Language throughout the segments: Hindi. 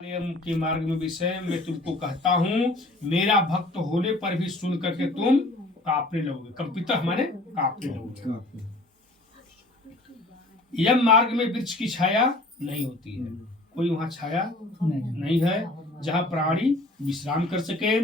के मार्ग में विषय मैं तुमको कहता हूँ, मेरा भक्त होने पर भी सुन करके तुम कांपने लगोगे। कंपितः माने कांपने लगोगे। यम मार्ग में वृक्ष की छाया नहीं होती है, कोई वहां छाया नहीं है जहाँ प्राणी विश्राम कर सके।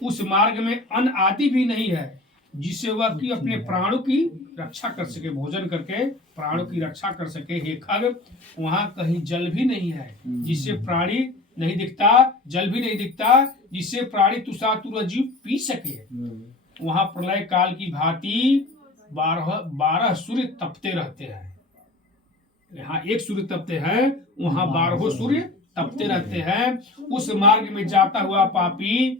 उस मार्ग में अन्न आदि भी नहीं है जिससे वह कि अपने प्राणों की रक्षा कर सके, भोजन करके प्राणों की रक्षा कर सके। हे खग, वहाँ कहीं जल भी नहीं है जिससे प्राणी नहीं दिखता, जल भी नहीं दिखता जिससे प्राणी तुषातुर जीव पी सके। वहाँ प्रलय काल की भांति 12 सूर्य तपते रहते हैं। यहाँ एक सूर्य तपते हैं, वहाँ 12 सूर्य तपते रहते हैं। उस मार्ग में जाता हुआ पापी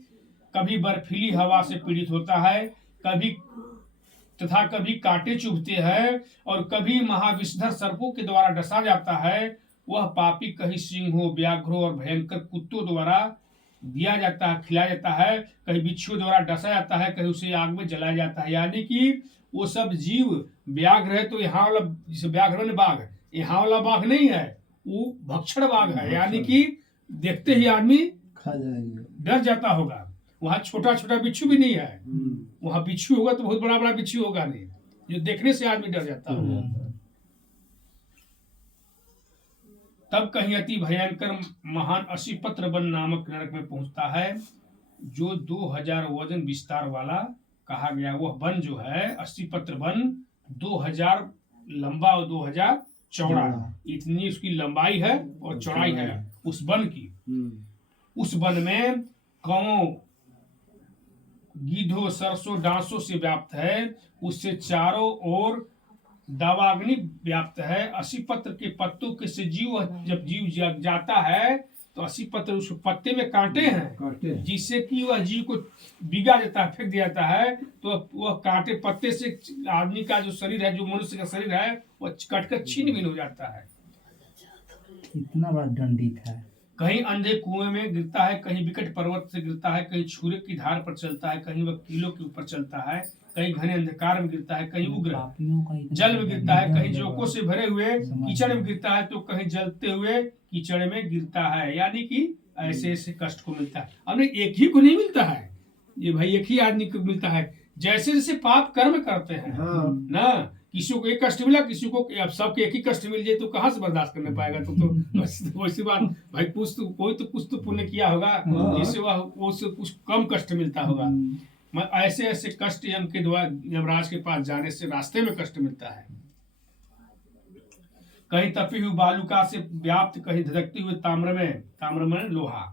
कभी बर्फीली हवा से पीड़ित होता है, कभी कांटे चुभते हैं और कभी महाविषधर सर्पों के द्वारा डसा जाता है। वह पापी कहीं सिंहों, व्याघ्रों और भयंकर कुत्तों द्वारा दिया जाता है, खिलाया जाता है, कहीं बिच्छुओं द्वारा डसा जाता है, कहीं उसे आग में जलाया जाता है। यानी कि वो सब जीव, व्याघ्र है तो यहाँ वाला जिसे व्याघ्र ने बाघ, यहाँ वाला बाघ नहीं है, वो भक्षण बाघ है। यानी कि देखते ही आदमी खा जाएंगे, डर जाता होगा। वहाँ छोटा छोटा बिच्छू भी नहीं है, वहाँ बिच्छू होगा तो बहुत बड़ा बड़ा बिच्छू होगा नहीं, जो देखने से आदमी डर जाता होगा। तब कहीं अति भयंकर महान असीपत्र वन नामक नरक में पहुंचता है, जो 2000 वजन विस्तार वाला कहा गया। वह वन जो है असीपत्र वन 2000 लंबा और 2000 चौड़ा, इतनी उसकी लंबाई है और चौड़ाई है उस वन की। उस वन में कौओं, गीधों, सरसों, डांसों से व्याप्त है। उससे चारों ओर दावाग्नि व्याप्त है। असीपत्र के पत्तों के से जब जीव जाता है तो असीपत्र उस पत्ते में कांटे हैं, जिससे कि वह जीव को बिगा देता है, फेंक दिया जाता है। तो वह कांटे पत्ते से आदमी का जो शरीर है, जो मनुष्य का शरीर है, वह कटकर छीन भिन्न हो जाता है। इतना बड़ा दंडित है। कहीं अंधे कुएं में गिरता है, कहीं विकट पर्वत से गिरता है, कहीं छुरे की धार पर चलता है, कहीं वह कीलों के ऊपर चलता है, कहीं घने अंधकार में गिरता है, कहीं उग्र जल में गिरता है, कहीं जोकों से भरे हुए कीचड़ में गिरता है, तो कहीं जलते हुए कीचड़ में गिरता है। यानी कि ऐसे ऐसे कष्ट को मिलता है। हमने एक ही को नहीं मिलता है, ये भाई एक ही आदमी को मिलता है। जैसे जैसे पाप कर्म करते हैं ना, किसी को एक कष्ट मिला, किसी को, अब सबके एक ही कष्ट मिल जाए तो कहाँ से बर्दाश्त करने पाएगा। तो वैसी बात भाई, कोई तो कुछ तो पुण्य किया होगा जिससे वह उससे कुछ कम कष्ट मिलता होगा। ऐसे ऐसे कष्ट यम के द्वारा यमराज के पास जाने से रास्ते में कष्ट मिलता है। कहीं तपी हुई बालुका से व्याप्त, कहीं धधकती हुई ताम्र में लोहा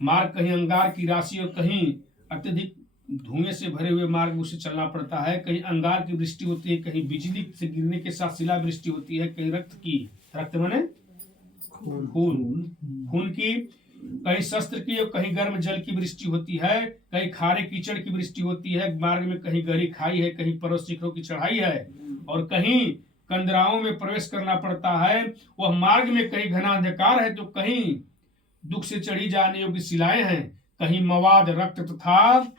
मार्ग, कहीं अंगार की राशि और कहीं अत्यधिक धुएं से भरे हुए मार्ग उसे चलना पड़ता है। कहीं अंगार की वृष्टि होती है, कहीं बिजली से गिरने के साथ शिला वृष्टि होती है, कहीं रक्त माने खून की, कहीं शस्त्र की और कहीं गर्म जल की वृष्टि होती है, कहीं खारे कीचड़ की वृष्टि होती है मार्ग में, कहीं गहरी खाई है, कहीं पर्वत शिखरों की चढ़ाई है और कहीं कंदराओं में प्रवेश करना पड़ता है। वह मार्ग में कहीं घना अंधकार है तो कहीं दुख से चढ़ी जाने योग्य शिलाएं हैं, कहीं मवाद, रक्त तथा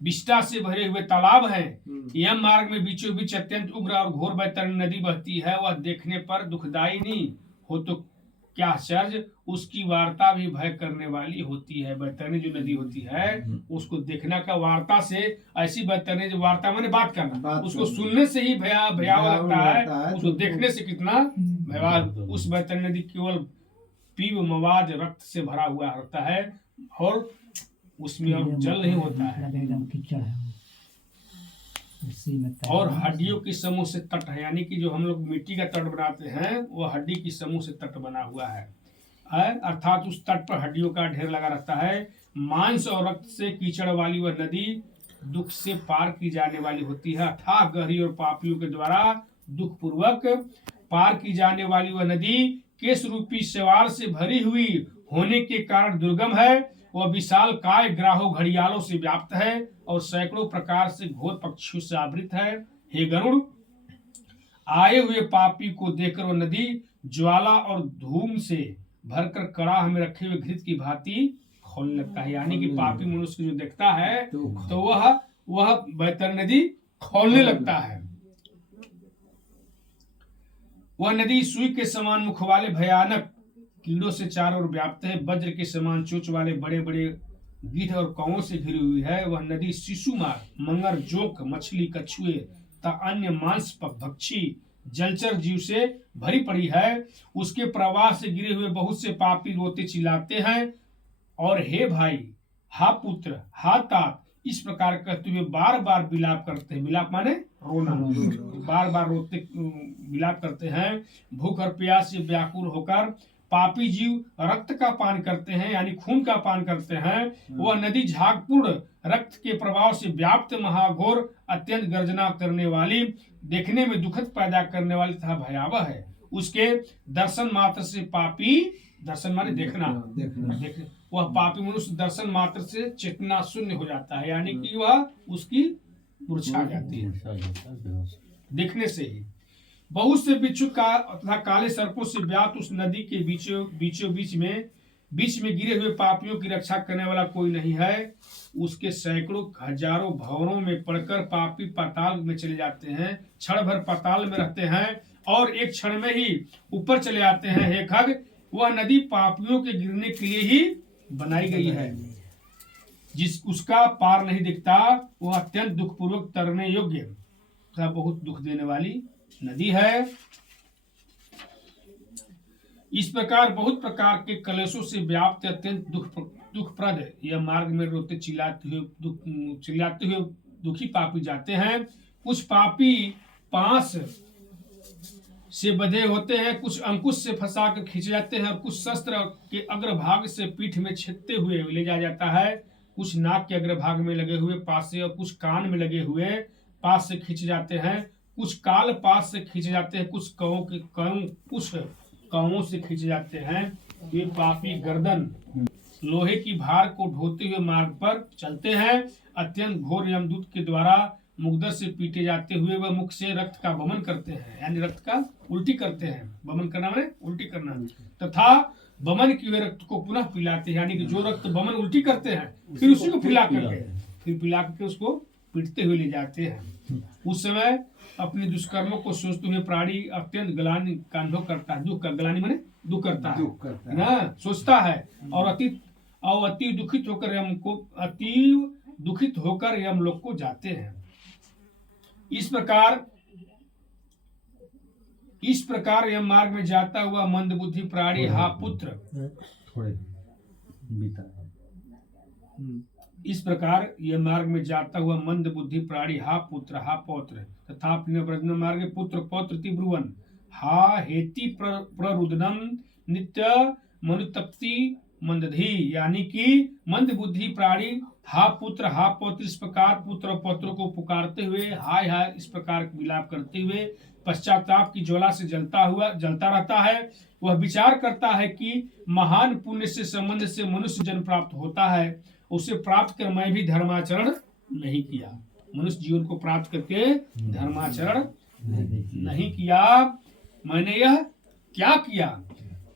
विष्ठा से भरे हुए तालाब हैं। यह मार्ग में बीचों बीच अत्यंत उग्र और घोर बैतरणी नदी बहती है। वह देखने पर दुखदायी नहीं हो तो क्या आश्चर्य, उसकी वार्ता भी भय करने वाली होती है। बैतरणी जो नदी होती है उसको देखना का वार्ता से, ऐसी बैतरणी जो वार्ता माने बात करना, उसको सुनने से ही भयावह लगता है, उसको देखने से कितना भयावह। उस बैतरणी नदी केवल पीव, मवाद, रक्त से भरा हुआ रहता है और उसमें अब जल नहीं होता है और हड्डियों की समूह से तट है। यानी कि जो हम लोग मिट्टी का तट बनाते हैं वो हड्डी की समूह से तट बना हुआ है, अर्थात उस तट पर हड्डियों का ढेर लगा रहता है। मांस और रक्त से कीचड़ वाली वह नदी दुख से पार की जाने वाली होती है। अथाह गहरी और पापियों के द्वारा दुख पूर्वक पार की जाने वाली वह नदी केश रूपी शैवाल से भरी हुई होने के कारण दुर्गम है। वह विशाल काय, ग्राहों, घड़ियालों से व्याप्त है और सैकड़ों प्रकार से घोर पक्षियों से आवृत है। हे गरुड़, आए हुए पापी को देखकर वह नदी ज्वाला और धूम से भरकर कड़ाह में रखे हुए घृत की भांति खोलने लगता है। यानी कि पापी मनुष्य जो देखता है तो वह बैतरणी नदी खोलने लगता है। वह नदी सुई के समान मुख वाले भयानक कीड़ों से चारों ओर व्याप्त है। वज्र के समान चोंच वाले बड़े बड़े गिद्ध और कौओं से घिरी हुई है। वह नदी शिशुमार, मगर, जोंक, मछली, कछुए तथा अन्य मांस भक्षी जलचर जीव से भरी पड़ी है। उसके प्रवाह से गिरे हुए बहुत से पापी रोते चिल्लाते हैं और हे भाई, हा पुत्र, हा तात, इस प्रकार कहते हुए बार बार विलाप करते हैं। विलाप माने रोना, बार बार रोते विलाप करते हैं। भूख और प्यास से व्याकुल होकर पापी जीव रक्त का पान करते हैं, यानी खून का पान करते हैं। वह नदी झागपूर्ण रक्त के प्रभाव से व्याप्त महाघोर, अत्यंत गर्जना करने वाली, देखने में दुखद पैदा करने वाली तथा भयावह है। उसके दर्शन मात्र से पापी, दर्शन माने देखना, वह पापी मनुष्य दर्शन मात्र से चेतना शून्य हो जाता है, यानी कि वह उसकी मूर्छा जाती है देखने से ही। बहुत से बिच्छू का तथा काले सर्पों से व्याप्त उस नदी के बीचों बीच में गिरे हुए पापियों की रक्षा करने वाला कोई नहीं है। उसके सैकड़ों हजारों भंवरों में पड़कर पापी पाताल में चले जाते हैं, क्षण भर पाताल में रहते हैं और एक क्षण में ही ऊपर चले आते हैं। हे खग, वह नदी पापियों के गिरने के लिए ही बनाई गई है। जिस उसका पार नहीं दिखता, वह अत्यंत दुखपूर्वक तरने योग्य तथा बहुत दुख देने वाली नदी है। इस प्रकार बहुत प्रकार के कलेशों से व्याप्त अत्यंत दुखप्रद यह मार्ग में रोते चिल्लाते हुए दुखी पापी जाते हैं। कुछ पापी पांस से बंधे होते हैं, कुछ अंकुश से फंसा कर खींचे जाते हैं और कुछ शस्त्र के अग्रभाग से पीठ में छेदते हुए ले जाया जाता है। कुछ नाक के अग्रभाग में लगे हुए पास से और कुछ कान में लगे हुए पास से खींचे जाते हैं। कुछ काल पास से खींचे जाते हैं, कुछ कौओं से खींचे जाते हैं। ये पापी गर्दन लोहे की भार को ढोते हुए मार्ग पर चलते हैं। अत्यंत घोर यमदूत के द्वारा मुग्दर से पीटे जाते हुए वह मुख से रक्त का वमन करते हैं, यानी रक्त का उल्टी करते हैं। वमन करना माने उल्टी करना, तथा वमन किए हुए रक्त को पुनः पिलाते हैं, यानी कि जो रक्त वमन उल्टी करते हैं फिर उसी को पिला करके उसको पीटते हुए ले जाते हैं। उस समय अपने दुष्कर्मों को सोचते हुए प्राणी अत्यंत ग्लानि का अनुभव करता है। ग्लानि माने दुख करता है ना, सोचता है और अति दुखित होकर यम लोक को जाते हैं। इस प्रकार यम मार्ग में जाता हुआ मंदबुद्धि प्राणी हा पुत्र, इस प्रकार यह मार्ग में जाता हुआ मंद बुद्धि प्राणी हा पुत्र, हा पौत्र तथा ब्रजन मार्ग पुत्र पौत्र ब्रुवन हा हेति प्ररुदनम नित्य मनुतप्ति मंदधी, यानी कि मंद बुद्धि प्राणी हा पुत्र, हा पौत्र, इस प्रकार पुत्र और पौत्र को पुकारते हुए हाय हाय इस प्रकार विलाप करते हुए पश्चाताप की ज्वाला से जलता रहता है। वह विचार करता है कि महान पुण्य से संबंध से मनुष्य जन्म प्राप्त होता है, उसे प्राप्त कर मैं भी धर्माचरण नहीं किया। मनुष्य जीवन को प्राप्त करके धर्माचरण नहीं किया, मैंने यह क्या किया।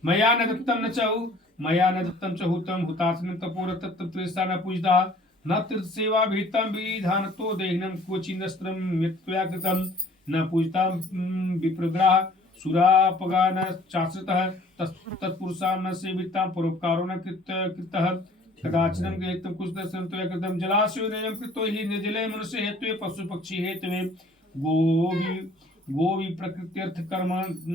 मया न दत्तम न चहु, मया न दत्तम चहुतम हुतात्म तपोर तत्त्वसा न पूजता न तीर्थ सेवा भीतम विधान तो देहिनम कोचिन्नस्त्रम यत्त्वया कृतम न पूजता विप्रग्रह सुरापगा न चाश्रितः तत्पुरुषा न सेविता परोपकारो न कृतः कदाचिनं गृहीतं कुशलसंतोया कृतं जलाशयोदयं कृतो हि निर्जले मनुष्य हेतुवे पशु पक्षी हेतुवे गोवि प्रकृत्यर्थ कर्म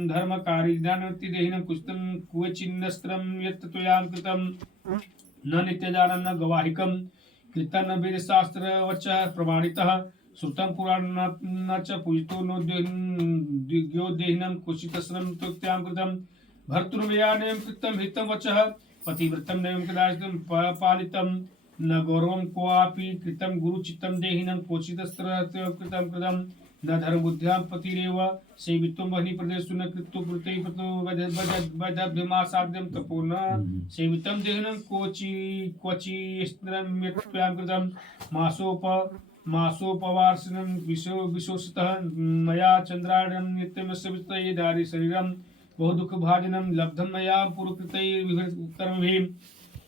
धर्मकारी ज्ञानवती देहिनं कुशलं क्वचिन्नस्त्रं यत् त्वया कृतं न नित्यजानं न गवाहिकं कृतं न वेदशास्त्र वचः प्रमाणितः श्रुतं पुराणं न च पूजितो नो दिग्यो देहिनं कुशितस्त्रं त्वत्यां कृतं भर्तृमेयानेयं कृतं हितं वचः पतिव्रतं नैवं कदाचित् पालितं न गौरवं क्वापि कृतं गुरुचित्तं देहिनं क्वचिदस्त्रकृतं न धर्मबुद्ध्यां पतिरेव सेवित्वं वह्नि प्रदेशु न कृतो कृते वैदभ्यमासाद्यं तपो न सेवितं देहिनं क्वचिस्त्रं यत्त्वया कृतं मासोपवार्षणं विशोषतः मया चन्द्रायणं नित्यमस्य विस्तये दारि शरीरं बहु दुख भाजनम लब्धम मया पूर्वकृतैर्विकर्मभिः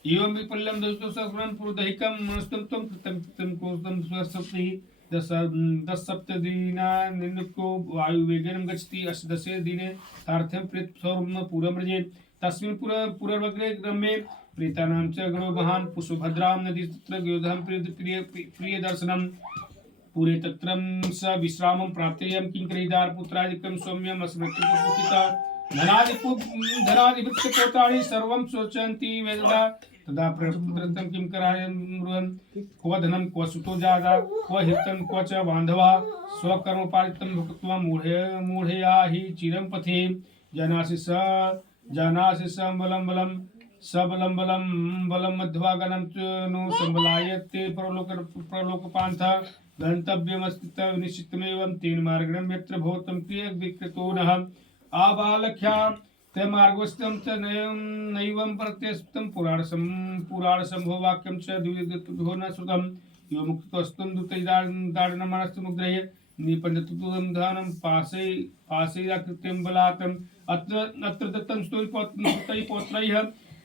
एवं विपल्यं दशसहस्रं पुरुदैहिकं मनुष्यं त्वं कृतं कोसं स्वसप्तैः दशसप्तदिना निन्नुक्तो वायुवेगेन गच्छति अष्टदशे दिने सार्थ्यं प्रेत सौरभं पूर्वमृजे तस्मिन् पुरर्वग्रे ग्रमे प्रीतानां च गणो महान् पुष्पभद्रां नदी तत्र योधां प्रिय दर्शनम् पूरे तत्रं स विश्रामं प्राप्तेयं किंकरीदार पुत्रादिकं सौम्यम् अस्मृत्युपकुपिता धनादिवृत्तपोत्राणि सर्वं शोचन्ति वेददा तदा प्रपुत्रं किं करायन् क्व धनं क्व सुतो जाता क्व हितं क्व च बान्धवा स्वकर्मपालितं भुक्त्वा मूढया हि चिरं पथे जानासि सबलं बलं सबलं बलं मध्वागनं च नो संबलायते प्रलोकपान्था गन्तव्यमस्ति निश्चितमेवं तेन मार्गणं यत्र भवतं क्रिय विकृतो नः आबालख्या ते मार्गोस्तं च नैवं प्रत्यस्तं पुराणसंभव वाक्यं च द्विविधो न श्रुतं यो मुक्तोस्तं दुतैदारणमनस्तमुद्रय निपन्दतुं धानं पाशैराकृत्यं बलात् अत्र दत्तं स्तोरिपौत्रैः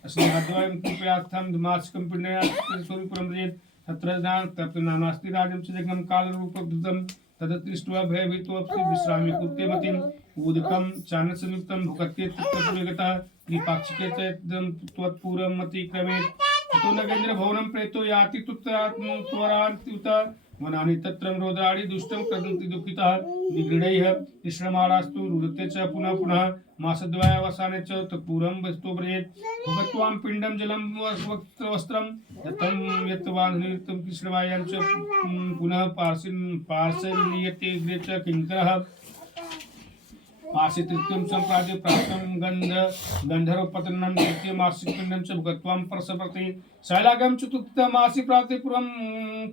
अस्माद्वयं कृपयार्थं धमास्कं पिण्डयास्तोरिपुरं रेत् तत्र नास्ति राज्यं च जगं कालरूपधृतं तददृष्ट्वा भयभीतोऽपि विश्राम्य कृत्य मतिम् उदकं चानसंयुक्तं भुकत्ये तत्र गतः त्रिपाक्षिके च त्वत्पूर्वं मतिक्रमे ततो नगेन्द्रभवनं प्रेतो याति त्वरान्त्युत वनानि तत्रं रोद्राणि दुष्टं क्रदन्ति दुःखितः निगृढैः निश्रमाणास्तु रुदते च पुनः पुनः मासद्वयावसाने च तत्पूर्वं वस्तु व्रजेत् भुगत्वां पिण्डं जलं वस्त्रं दत्तं यत्वान्निर्तं कृष्णवायां च पुनः पार्श्वनीयते अग्रे च किङ्करः पार्श्वतृतीयं सम्प्राप्य प्राप्तं गन्धर्वपतनं तृतीयमासिकपिण्डं च भुगत्वां परसप्रति शैलागं चतुर्थमासि प्राप्ते पूर्वं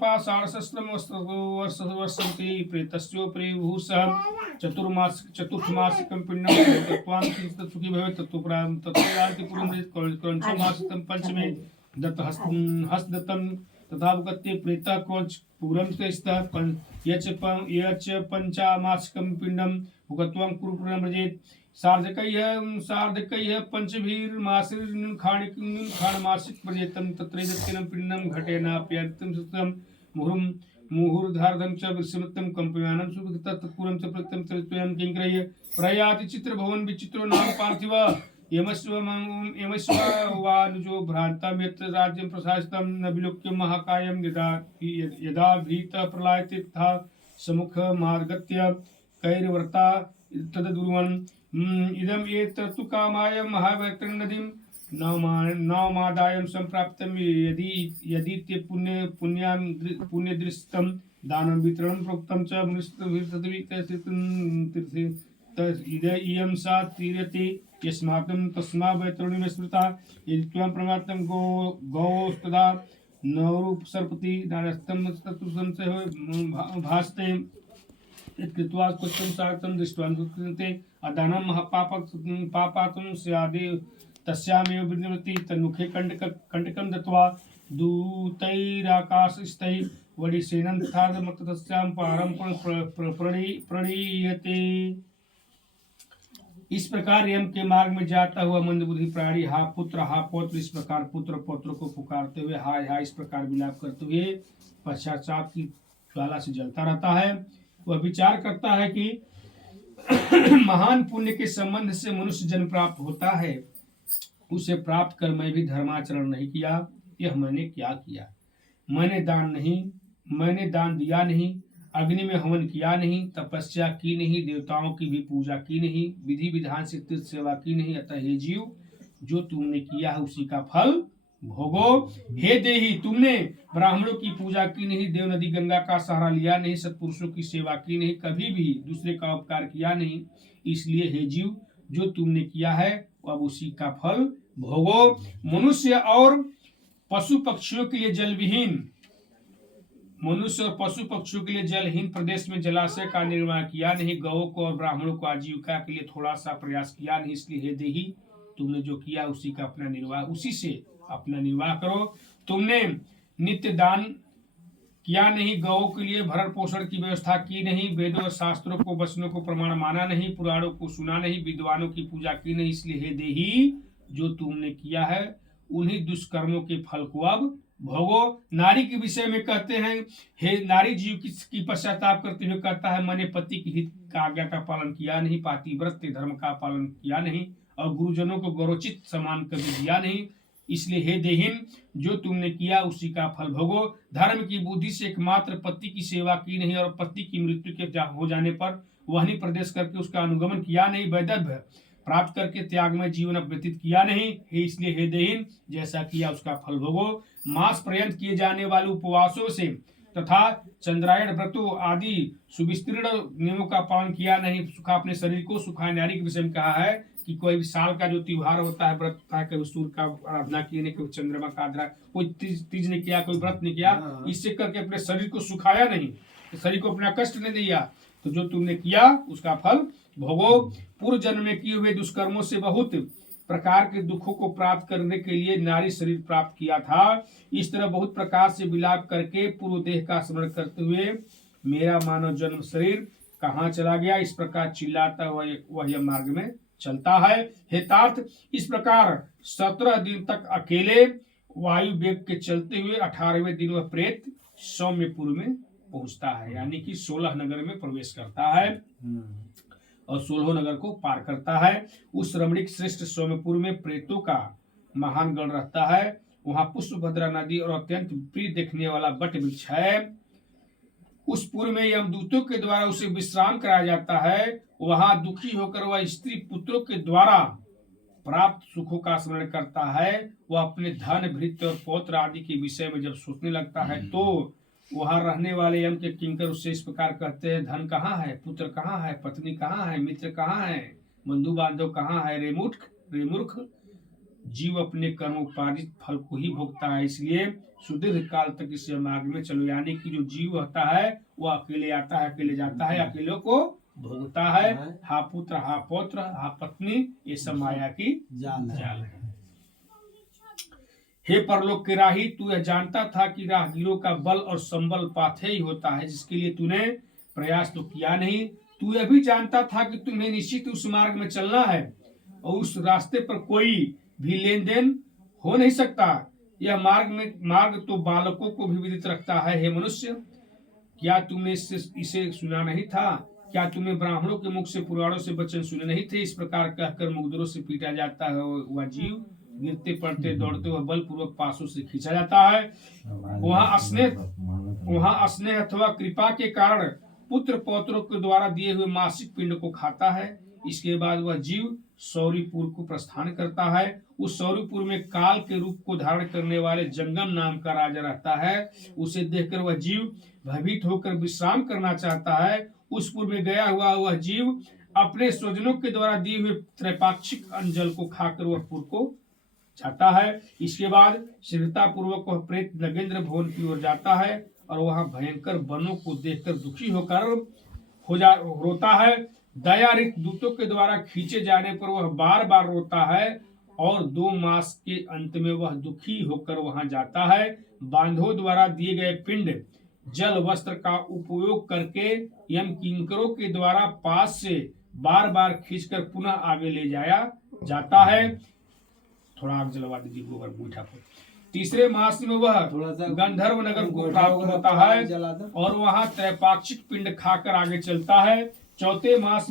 पाषाणशस्त्रं वर्षन्ति प्रेतस्योपरि भूषः चतुर्थमासिकं पिण्डं भुगत्वां सुखी भवेत् तत्त्वयान्ति पूर्वं क्रौञ्चमासिकं पंचमे हस्तदत्तं तथा भुगत्ये प्रेतः क्रौञ्च पूर्वं स्तः यच पंचमासिकं पिण्डं भुगत्वां कुरुपुरं व्रजेत् सार्धकैः पञ्चभिर्मासिर्खाणमासिक व्रजेतं तत्रैदत्यनं पिण्डं घटेनाप्यादितं सुतं मुहुर्धार्धं च विस्मृतं कंपयानं सुविगतं तत्पूर्वं च प्रत्यं चरित्वयं किंकरय्य प्रयाति चित्रभवन विचित्रो नाम पार्थिव यमस्वानुजो भ्रान्तं यत्र राज्यं प्रशासितं न विलोक्य महाकायं यदा भीतः प्रलायते तथा सम्मुखमागत्य कैर्वर्ता तदुर्वन् इदम् एतत्तु कामाय महावैतरणी नदीं नवमादायं सम्प्राप्तं यदि पुण्यदृष्टं दानं वितरणं प्रोक्तं च इयं सा तीर्यते यस्माकं तस्मा वैतरणी स्मृता यदि त्वं प्रमात्तं गौस्तदा नवरूपसर्पति नारस्थं तत्तु संशयो भासते कृत्वा कुत्रं सार्थं दृष्ट्वा कृते अदानं महापापातं स्यादेव तस्यामेव विनिवृत्ति तन्मुखे कंटकं दत्वा दूतैराकाशस्थैः वडिसेनं तथा तस्यां पारं प्रणीयते। इस प्रकार यम के मार्ग में जाता हुआ मंदबुद्धि प्राणी हा पौत्र इस प्रकार पुत्र पौत्र को पुकारते हुए हाय हाय इस प्रकार विलाप करते हुए पश्चाताप की ज्वाला से जलता रहता है। वह विचार करता है कि महान पुण्य के संबंध से मनुष्य जन्म प्राप्त होता है, उसे प्राप्त कर मैं भी धर्माचरण नहीं किया, यह मैंने क्या किया। मैंने दान दिया नहीं, अग्नि में हवन किया नहीं, तपस्या की नहीं, देवताओं की भी पूजा की नहीं, विधि विधान से तीर्थ सेवा की नहीं। अतः हे जीव, जो तुमने किया है उसी का फल भोगो। हे देही, तुमने ब्राह्मणों की पूजा की नहीं, देव नदी गंगा का सहारा लिया नहीं, सत्पुरुषों की सेवा की नहीं, कभी भी दूसरे का उपकार किया नहीं, इसलिए हे जीव, जो तुमने किया है अब उसी का फल भोगो। मनुष्य और पशु पक्षियों के लिए जलहीन प्रदेश में जलाशय का निर्माण किया नहीं, गौ को और ब्राह्मणों को आजीविका के लिए थोड़ा सा प्रयास किया नहीं, इसलिए हे देही, तुमने जो किया उसी का उसी से अपना निर्वाह करो। तुमने नित्य दान किया नहीं, गौ के लिए भरण पोषण की व्यवस्था की नहीं, वेदों और शास्त्रों को वचनों को प्रमाण माना नहीं, पुराणों को सुना नहीं, विद्वानों की पूजा की नहीं, इसलिए हे देही, जो तुमने किया है उन्हीं दुष्कर्मों के फल को अब भोगो। नारी के विषय में कहते हैं, हे नारी, जीव की पश्चाताप करते हुए कहता है, मैंने पति की हित का आज्ञा का पालन किया नहीं, पातिव्रत्य धर्म का पालन किया नहीं, और गुरुजनों को गौरवचित सम्मान कभी दिया नहीं। इसलिए हे देहीन, जो तुमने किया उसी का फल भोगो। धर्म की बुद्धि से एकमात्र पति की सेवा की नहीं, और पति की मृत्यु के हो जाने पर वहनी प्रदेश करके उसका अनुगमन किया नहीं, वैदव्य प्राप्त करके त्याग में जीवन व्यतीत किया नहीं। हे इसलिए हे देहीन, जैसा किया उसका फल भोगो। मास पर्यंत किए जाने वाले उपवासों से तथा चंद्रायण व्रतों आदि सुविस्तीर्ण नियमों का पालन किया नहीं। सुखा अपने शरीर को सुखा नारी के विषय में कहा है कि कोई भी साल का जो त्योहार होता है, व्रत होता है, कभी सूर्य का आराधना किए नहीं, कभी चंद्रमा का आराधना, कोई तीज नहीं किया, कोई व्रत नहीं किया, इससे करके अपने शरीर को सुखाया नहीं, शरीर को अपना कष्ट नहीं दिया। तो जो तुमने किया उसका फल भोगो। पूर्व जन्म में किए हुए दुष्कर्मों से बहुत प्रकार के दुखों को प्राप्त करने के लिए नारी शरीर प्राप्त किया था। इस तरह बहुत प्रकार से विलाप करके पूर्व देह का स्मरण करते हुए मेरा मानव जन्म शरीर कहाँ चला गया, इस प्रकार चिल्लाता वह यह मार्ग में चलता है। हे तात, इस प्रकार 17 दिन तक अकेले वायु वेग के चलते हुए 18वें दिन वह प्रेत सौम्यपुर में पहुंचता है, यानी कि 16 नगर में प्रवेश करता है और 16 नगर को पार करता है। उस रमणीक श्रेष्ठ सौम्यपुर में प्रेतों का महान गण रहता है। वहां पुष्पभद्रा नदी और अत्यंत प्रिय देखने वाला बट वृक्ष है। उस पुर में यमदूतों के द्वारा उसे विश्राम कराया जाता है। वहां दुखी होकर वह स्त्री पुत्रों के द्वारा प्राप्त सुखों का स्मरण करता है। वह अपने धन भृत्य और पौत्र आदि के विषय में जब सोचने लगता है तो वहां रहने वाले यम के किंकर उससे इस प्रकार कहते हैं, धन कहाँ है, पुत्र कहाँ है, पत्नी कहाँ है, मित्र कहाँ है, बंधु बांधव कहाँ है, रे मूर्ख। जीव अपने कर्मोपार्जित फल को ही भोगता है, इसलिए सुदीर्घ काल तक इस मार्ग में चलो। यानी कि जो जीव होता है वह अकेले आता है, अकेले जाता है, अकेले को भोगता है। हा पुत्र, हा पौत्र, हा पत्नी, ये सब माया की जाल है। हे परलोक के राही, तू यह जानता था कि राहगीरों का बल और संबल पाथे ही होता है, जिसके लिए तूने प्रयास तो किया नहीं। तू यह भी जानता था कि तुम्हें निश्चित उस मार्ग में चलना है और उस रास्ते पर कोई भी लेन देन हो नहीं सकता। यह मार्ग तो बालकों को भी विदित रखता है। हे मनुष्य, क्या तुमने इसे सुना नहीं था? क्या तुमने ब्राह्मणों के मुख से पुराणों से वचन सुने नहीं थे? इस प्रकार कहकर मुगदरों से पीटा जाता है, वह जीव गिरते पड़ते दौड़ते हुए बलपूर्वक पासों से खींचा जाता है। वहाँ स्नेह अथवा कृपा के कारण पुत्र पौत्रों के द्वारा दिए हुए मासिक पिंड को खाता है। इसके बाद वह जीव सौरीपुर को प्रस्थान करता है। उस सौरीपुर में काल के रूप को धारण करने वाले जंगम नाम का राजा रहता है। उसे देखकर वह जीव भयभीत होकर विश्राम करना चाहता है। उस पुर में गया हुआ वह जीव अपने स्वजनों के द्वारा दिए हुए त्रैपाक्षिक अंजल को खाकर वह पुर को जाता है। इसके बाद शीघ्रता पूर्वक वह प्रेत नगेंद्र भवन की ओर जाता है और वहां भयंकर वनों को देखकर दुखी होकर रोता है। दयारित दूतों के द्वारा खींचे जाने पर वह बार बार रोता है और 2 मास के अंत में वह दुखी होकर वहां जाता है। बांधवों द्वारा दिए गए पिंड जल वस्त्र का उपयोग करके यम किंकरों के द्वारा पास से बार बार खींचकर पुनः आगे ले जाया जाता है। थोड़ा आग जलवा दीजिए गोबर मीठा को। तीसरे मास में वह गंधर्व नगर को प्राप्त होता है और वहां त्रैपाक्षिक पिंड खाकर आगे चलता है। चौथे मास